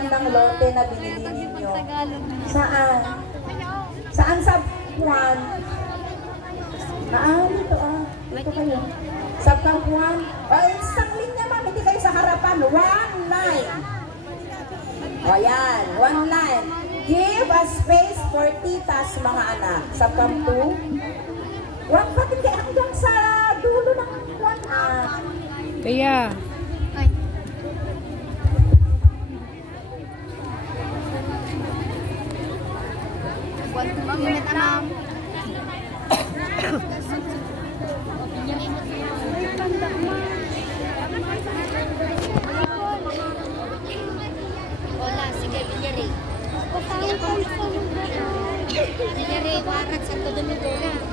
pangalan ng lote na binili ninyo? Saan? Saan sa Juan? Dito Dito kayo. Sa Juan? Isang linya ma'am, hindi kayo sa harapan. 1 line. O yan, 1 line. Give a space for titas mga anak. Sa kampo. Wag pati hanggang sa dulo ng 1 Kaya. Hola, sige, Linyari. Linyari, warat Santo Domingo na.